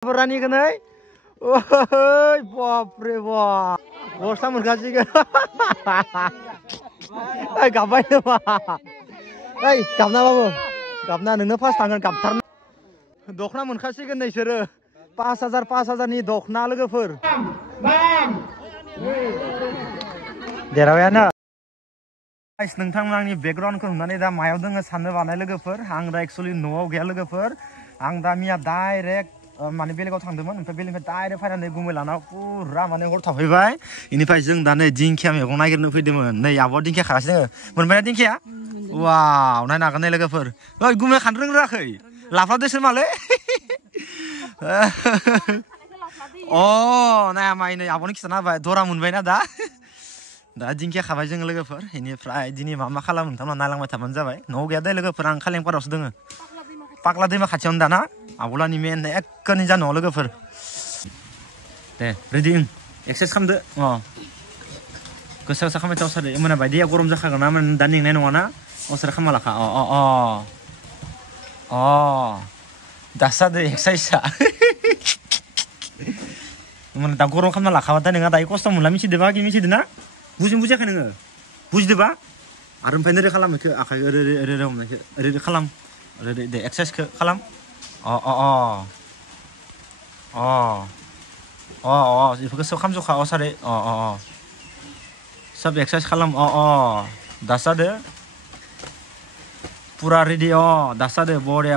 Berani kan oi? Oi, bapre bap. Gosla menggasikan. Gapai nama. Gapna babu. Gapna nengno pas tangan gaptar. Dokna menggasikan nih sere. 5,000 ni dokna logoफोर. Derawayana. Guys, नोंथांमोननि बेकग्राउन्डखौ नुनानै दा मायाव दोङो साननो बानाय लोगोफोर आं दा एक्चुअली न'आव गैया लोगोफोर आं दा मिया डाइरेक्ट माने बेलेगाव थांदोंमोन ओमफ्राय बेलेगनिफ्राय डाइरेक्ट फैनानै गुमै लाना पुरा माने हर थाफैबाय इनिफ्राय जों दा नै दिंखिया मैगं नागिरनो फैदोंमोन नै आब'आ दिंखिया खागासिनो दोङो मोनबायना दिंखिया वाव नायनो हागोन नै लोगोफोर ओइ गुमै खानो रोङाखै लाफ्लादोसो मालै अ नाया माइ नै आब'नि खिथाना होबाय दरा मोनबायना दा दा दिंखिया खाबाय जों लोगोफोर इनिफ्राय दिनै मा खालामो नोंथांमोना नायलांबाय थाबानो जाबाय न'आव गैया दे लोगोफोर आं खालेंपारायावसो दोङो पाग्ला दैमा खाथियावनो दाना आब'लानि मेन एक्के निजा न'आव लोगोफोर दे रेडि एक्सारसाइज खालामदो गोसा खालामबाय था असारे मोना बायदिया गरम जाखागोन ना दा नेंनाय नङाना असारे खालामना लाखा दासो जादो एक्सारसाइजआ मोना दा गरम खालामना लाखाबाथाय नोंहा दायो खस्थ' मोनला मिथिदोबा मिथिदो ना बुजियाखै नोङो बुजिदोबा आरो ओमफ्राय नोरै खालाम बेखौ आखाइ ओरै हमनायखौ ओरै खालाम ओरै दे एक्सारसाइजखौ खालाम बेफोरखौ सब खालामजोबखा सारे सब एक्सारसाइज खालाम दासो जादो पुरा रेडि दासो जादो बरिया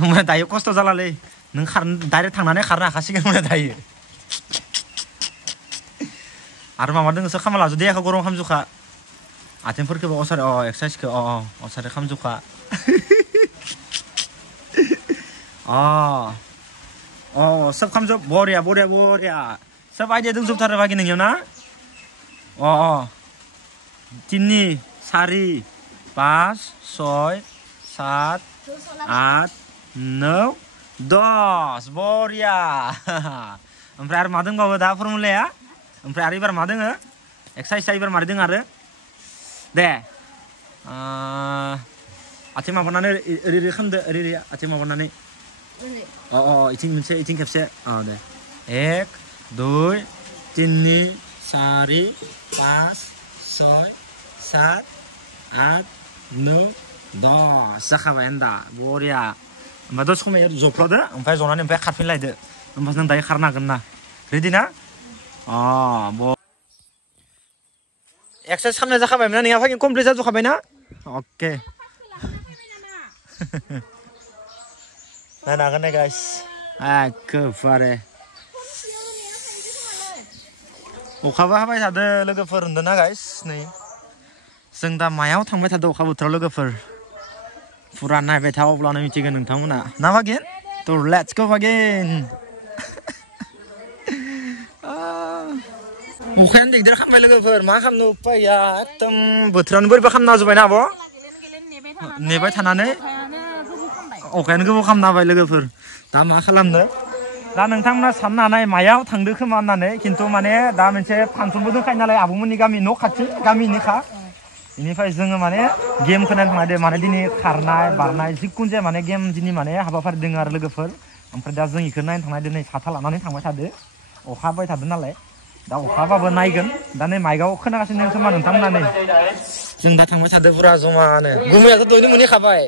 ओमफ्राय दायो खस्थ' जालालै नों खारनो डाइरेक्ट थांनानै खारनो हाखासिगोन ओमफ्राय दायो आरो माबा दोङोसो खालामना लाजोब देहाखौ गरम खालामजोबखा आथिंफोरखौबो असारे एक्सारसाइजखौ असारे खालामजोबखा सब खालामजोब बरिया सब आइडिया दंजोबथारो बाखि नोंनियाव ना 3 4 5 6 7 8 9 10 बरिया ओमफ्राय आरो मा दंबावो दा फर्मुलाया ओमफ्राय आरो एबार मा दोङो एक्सारसाइजआ एबार मारै दों आरो दे आथिं माबानानै ओरै खालामदो ओरै आथिं माबानानै इथिं मोनसे इथिं खेबसे दे 1 2 3 4 5 6 7 8 9 10 जाखाबाय दा बरिया ओमफ्राय दसे समाय जफ्लादो ओमफ्राय जनानै ओमफ्राय खारफिनलायदो होमबासो नों दायो खारनो हागोन ना रेडि ना एक्सारसाइज खालामनाय जाखाबायमोन नोंहा फाइन कमप्लिट जाजोबखाबाय ना अके नायनो हागोन गाइस एखेबारे अखाबो हाबाय थादो लोगोफोर होनदोंना गाइस नै जों दा मायाव थांबाय थादो अखा बोथोराव लोगोफोर पुरा नायबाय था अब्लानो मिथिगोन नोंथांमोना ना बागेन थ' लेट्स गो बागेन अखायानो दिगदार खालामबाय लोगोफोर मा खालामनो उपाय गैया एकदम बोथोरानो बोरैबा खालामना होजोबबायना आब' नेबाय थानानै अखायानो गोबाव खालामना होबाय लोगोफोर दा मा खालामनो दा नोंथांमोना साननो हानाय मायाव थांदो खोमा होननानै खिन्थु माने दा मोनसे फांसनबो दंखायो नालाय आब'मोननि गामि न' खाथि गामिनिखा बेनिफ्राय जोङो माने गेमखौ नायनो थांनायदो माने दिनै खारनाय बारनाय जिखुनु जाया माने गेम दिनै माने हाबाफारि दङ आरो लोगोफोर ओमफ्राय दा जों बेखौ नायनो थांनायदो नै साथा लानानै थांबाय थादो अखा हाबाय थादो नालाय दा अखाबाबो नायगोन दा नै माइकआव खोनागासिनो खोमा नोंथांमोना नै जों दा थांबाय थादो पुरा जमानो गुमैयाथ' दयनो मोनहैखाबाय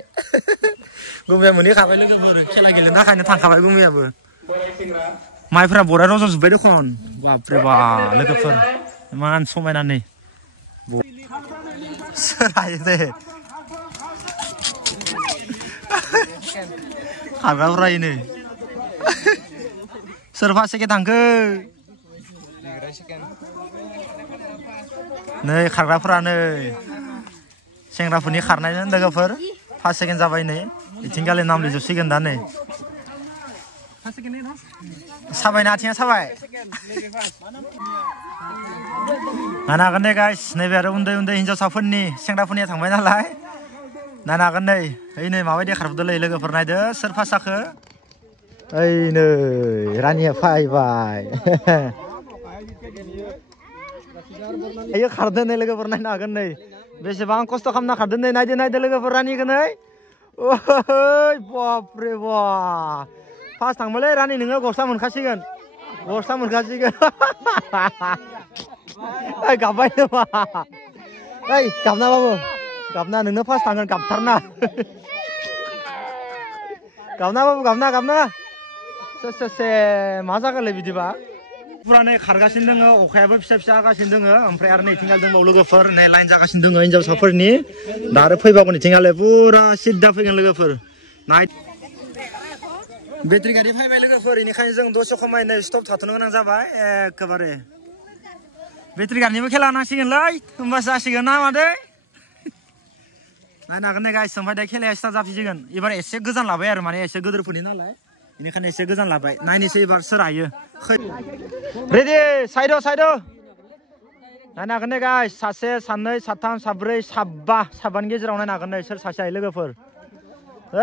गुमैया मोनहैखाबाय लोगोफोर खेला गेलेनो थाखायनो थांखाबाय गुमैयाबो माइफ्रा बरा रज'जोब्बाय दखन बापरे बा लोगोफोर इमान समायना नै सोरायो दे खारग्राफोरा नै सोर फार्स्ट सेकेन्ड थांखो नै खारग्राफोरा नै सेंग्राफोरनि खारनाय लोगोफोर फार्स्ट सेकेन्ड जाबाय नै इथिंगालि नाम लिरजोबसिगोन दा नै साबायना आथिङा साबाय नायनो हागोन दे गाइस नैबे आरो उन्दै हिन्जावसाफोरनि सेंग्राफोरनिया थांबाय नालाय नायनो हागोन नै ओइ नै माबायदि खारबोदोंलै लोगोफोर नायदो सोर फार्स्ट जाखो ओइ नै रानिया फैबाय आयो खारदो नै लोगोफोर नायनो हागोन नै बेसेबां खस्थ' खालामना खारदो नै नायदो लोगोफोर रानिखौ नै ओइ बापरे बा फार्स्ट थांबायलै रानि नोङो गस्ला मोनखासिगोन ओइ गाबबाय नामा ओइ गाबना बाबु गाबना नोंनो फार्स्ट थांगोन गाबथारना गाबना बाबु गाबना से मा जागोनलै बिदिबा पुरानो खारगासिनो दोङो अखायाबो फिसा फिसा हागासिनो दोङो ओमफ्राय आरो नैथिंगाल दंबावो लोगोफोर नै लाइन जागासिनो दोङो हिनजावसाफोरनि दा आरो फैबावगोन नैथिंगाले पुरा सिद्दा फैगोन लोगोफोर नाय बेटारि गारि फैबाय लोगोफोर बेनिखायनो जों दसे खमायनो स्टप थाथ'नो गोनां जाबाय एखेबारे बेटारि गारिनिबो खेला नांसिगोनलै होमबासो जासिगोन ना मादै नायनो हागोन नै गाइस ओमफ्राय दा खेलाया स्टार्ट जाफिनसिगोन एबार एसे गोजान लाबाय आरो माने एसे गोदोरफोरनि नालाय बेनिखायनो एसे गोजान लाबाय नायनोसै एबार सोर हायो रेडि साइड नायनो हागोन नै गाइस सासे सानै साथाम साब्रै साबानि गेजेराव नायनो हागोन नै सोर सासे हायो लोगोफोर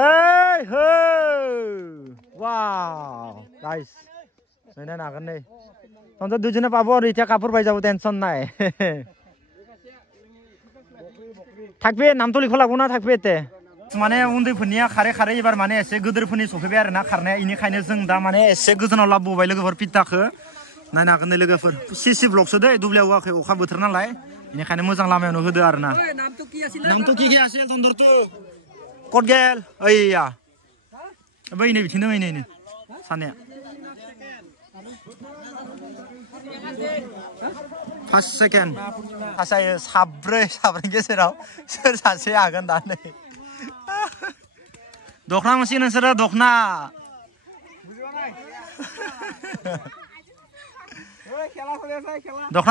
ओइ हो वाव गाइस नायनो हागोन नै তহঁতে দুজনে পাব আৰু এতিয়া কাপোৰ পাই যাব টেনচন নাই থাকবে নামটো লিখব লাগব না থাকবে এতে माने उन्दैफोरनिया खारै एबार माने एसे गोदोरफोरनि सफैबाय आरो ना खारनाया इनिखायनो जों दा माने एसे गोजानाव लाबोबाय लोगोफोर पिटाखौ नायनो हागोन नै लोगोफोर सिसि ब्लकसो दै दुब्लियाव होआखै अखा बोथोर नालाय इनिखायनो मोजां लामायावनो होदो आरो ना नामটো কি আছিল तन्दरतु कटगेल ओइया बै नै बिथिं दङ नै सानैया फार्स्ट सेकेन्ड सासे साब्रै गेजेराव सोर सासे हागोन दा नै दखना मोनसिगोन नोंसोरो दखना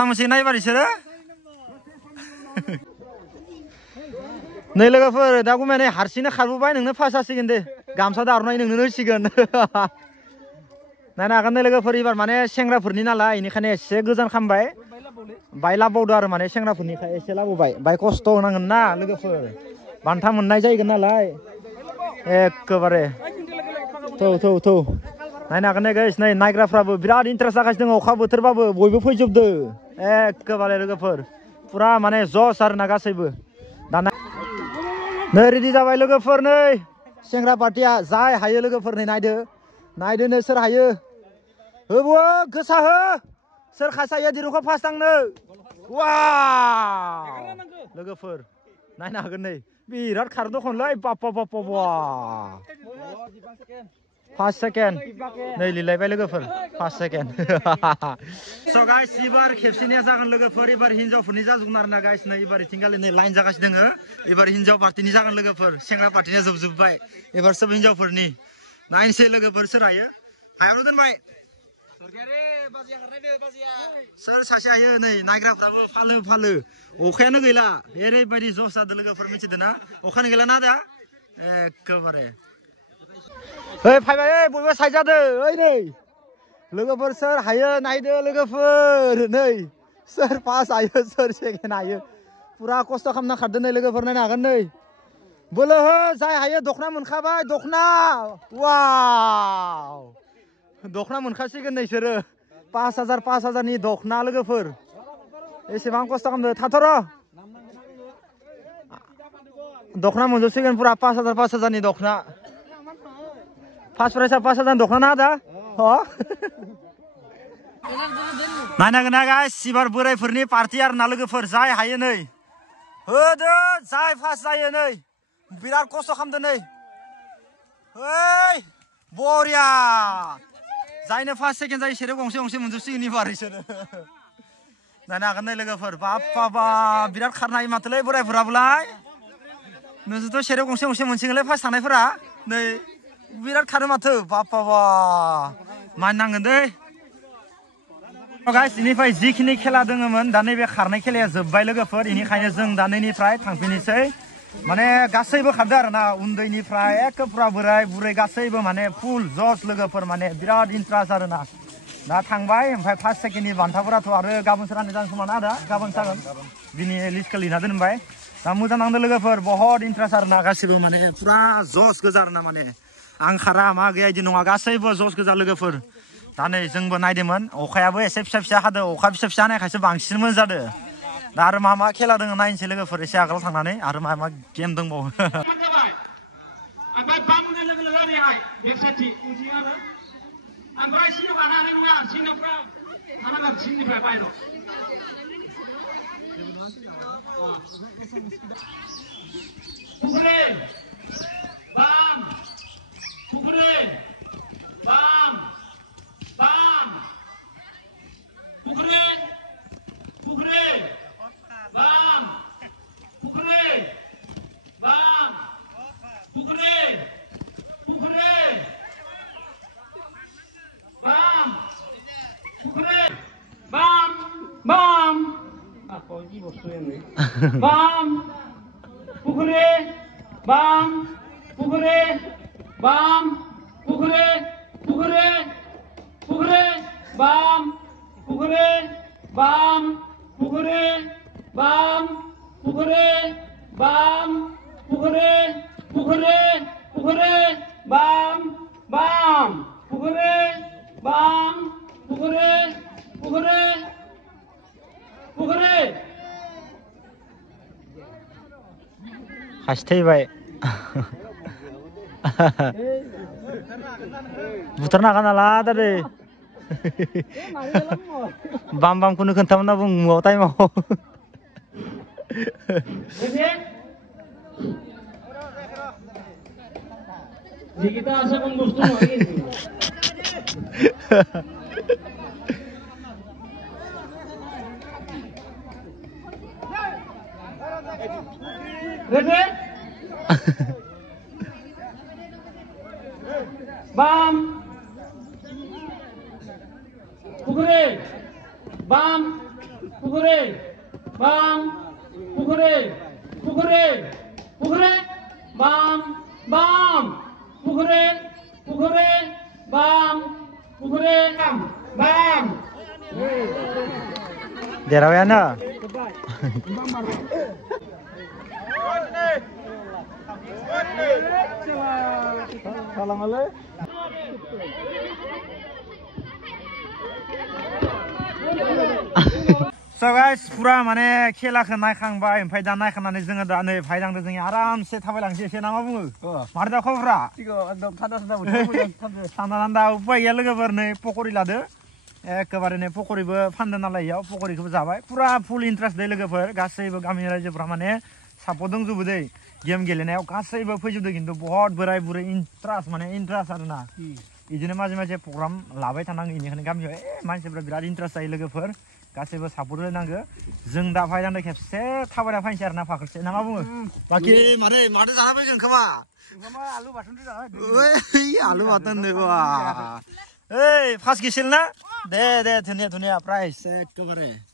मोनसिगोन ना एबार बिसोरो नै लोगोफोर दा गुमाया हारसिंनो खारबोबाय नोंनो फार्स्ट जासिगोन दे गामसा दारनाय नोंनो होसिगोन नायनो हागोन नै लोगोफोर एबार माने सेंग्राफोरनि नालाय बेनिखायनो एसे गोजान खालामबाय बाय लाबावदो आरो माने सेंग्राफोरनिखाय एसे लाबोबाय बाय खस्थ' होनांगोन ना लोगोफोर बान्था मोननाय जाहैगोन नालाय एखेबारे थौ नायनो हागोन नै गाइस नै नायग्राफ्राबो बिराद इन्टारेस्ट जागासिनो दङ अखा बोथोरबाबो बयबो फैजोबदो एखेबारे लोगोफोर पुरा माने जस आरो ना गासैबो दाना नै रेडि जाबाय लोगोफोर नै सेंग्रा पार्टिया जाय हायो लोगोफोर नै नायदो नै सोर हायो होबो गोसा हो सोर खासायो दिरुंखौ फार्स्ट थांनो वाव लोगोफोर नायनो हागोन नै बिराद खार दखनलै बाप्पा फार्स्ट सेकेन्ड नै लिरलायबाय लोगोफोर फार्स्ट सेकेन्ड स' गाइस एबार खेबसेनिया जागोन लोगोफोर एबार हिनजावफोरनि जाजोबगोन आरो ना गाइस नै एबार इथिंगालि नै लाइन जागासिनो दोङो एबार हिनजाव पार्टिनि जागोन लोगोफोर सेंग्रा पार्टिनिया जोबजोब्बाय एबार सोब हिनजावफोरनि नायनोसै लोगोफोर सोर हायो हायावनो दोनबाय सोर सासे हायो नै नायग्राफ्राबो फालो अखायानो गैला ओरैबायदि जस जादों लोगोफोर मिथिदों ना अखायानो गैला ना दा एखेबारे ओइ फैबाय ओइ बयबो साइड जादो ओइ नै लोगोफोर सोर हायो नायदो लोगोफोर नै सोर फार्स्ट हायो सोर सेकेन्ड हायो पुरा खस्थ' खालामना खारदो नै लोगोफोर नायनो हागोन नै बोलो हो जाय हायो दखना मोनखाबाय दखना वाव दखना मोनखासिगोन नोंसोरो 5000नि दखना लोगोफोर एसेबां खस्थ' खालामदो थाथ'र' दखना मोनजोबसिगोन पुरा 5000नि दखना फार्स्ट प्राइजआ 5000 दखना ना दा नायनो हागोन ना गाइस एबार बोरायफोरनि पार्टि आरो ना लोगोफोर जाय हायो नै होदो जाय फार्स्ट जायो नै बिराद खस्थ' खालामदो नै ओइ बरिया जायनो फार्स्ट सेकेन्ड जायो सेरेब गंसे मोनजोबसिगोन एबार इसोरो नायनो हागोन नै लोगोफोर बाप्पा बिराद खारनो हायो माथोलै बोरायफोराबोलाय नोंसोरथ' सेरेब गंसे मोनसिगोनलै फार्स्ट थानायफोरा नै बिराद खारो माथो बाप्पा मानिनांगोन दै गाइस इनिफ्राय जिखिनि खेला दङमोन दा नैबे खारनाय खेलाया जोब्बाय लोगोफोर बेनिखायनो जों दा नैनिफ्राय थांफिननोसै माने गासैबो खारदो आरो ना उन्दैनिफ्राय एखे पुरा बोराय बुरै गासैबो माने फुल जस लोगोफोर माने बिराद इन्ट्रेस्ट आरो ना दा थांबाय ओमफ्राय फार्स्ट सेकेन्डनि बान्थाफोराथ' आरो गाबोनसो राननाय जागोन खोमा ना दा गाबोन जागोन दिनै लिस्टखौ लिरना दोनबाय दा मोजां नांदों लोगोफोर बहुत इन्ट्रेस्ट आरो ना गासैबो माने पुरा जस गोजा आरो ना माने आं खारा मा गैया इदि नङा गासैबो जस गोजा लोगोफोर दा नै जोंबो नायदोंमोन अखायाबो एसे फिसा हादों अखा फिसा हानायखायसो बांसिन मोजां जादों दा आरो मा खेला दङ नायनोसै लोगोफोर एसे आगोलाव थांनानै आरो मा गेम दंबावो ओमफ्राय बाम होनाय लोगो लोगो ओरैहाय बेक साइडथि उनथिं आरो ओमफ्राय सिङाव बानो हानाय नङा सिंनिफ्राय थानांगोन सिंनिफ्राय बाहेराव पुखुरि बाम पुखुरि बाम बाम पुखुरि पुखुरि बाम पुखुरि बाम पुखुरि पुखुरि bam pukhuri bam bam apa ini bostu ini bam pukhuri bam pukhuri bam pukhuri pukhuri pukhuri bam pukhuri bam pukhuri bam pukhuri bam pukhuri pukhuri pukhuri bam bam pukhuri bam pukhuri pukhuri pukhuri हासिथायबाय बुथारनो हागोन नाला दादै balm बामखौनो खोन्थामोन होनना बुं मुङाव टाइमाव kita asa kong gusto mo ini ready bam pukhuri bam pukhuri bam pukhuri pukhuri pukhuri bam bam pukhuri pukhuri bam pukhuri bam Derawiana So guys, pura माने खेलाखौ नायखांबाय ओमफ्राय दा नायखांनानै जोङो दा नै फायदांदो जों आरामसे थाबायलांसै एसे ना मा बुङो मार दा खबरा एकदम थान्दा थान्दा उपाय गैया लोगोफोर नै पकरि लादो एखेबारे नै पकरिबो फानदो नालाय इयाव पकरिखौबो जाबाय पुरा फुल इन्ट्रेस्ट दे लोगोफोर गासैबो गामिनि रायजोफ्रा माने सापर्ट दंजोबो दै गेम गेलेनायाव गासैबो फैजोबदो खिन्थु बहुत बोराय बुरै इन्ट्रेस्ट माने इन्ट्रेस्ट आरोना बिदिनो माजे माजे प्रग्राम लाबाय थानांगौ बेनिखायनो गामियाव मानसिफ्रा बिराद इन्ट्रेस्ट जायो लोगोफोर गासैबो सापर्ट होनांगो जों दा फायदांदो खेबसे थाबायना फैनोसै आरोना फाखोरसे ना मा बुङो बाखि माने माथो जाना फैगोन खोमा आलु बाथोनसो जाबाय ओइ आलु बाथोन बा ओइ फार्स्ट गिसेल ना दे धुनिया धुनिया प्राइस एखेबारे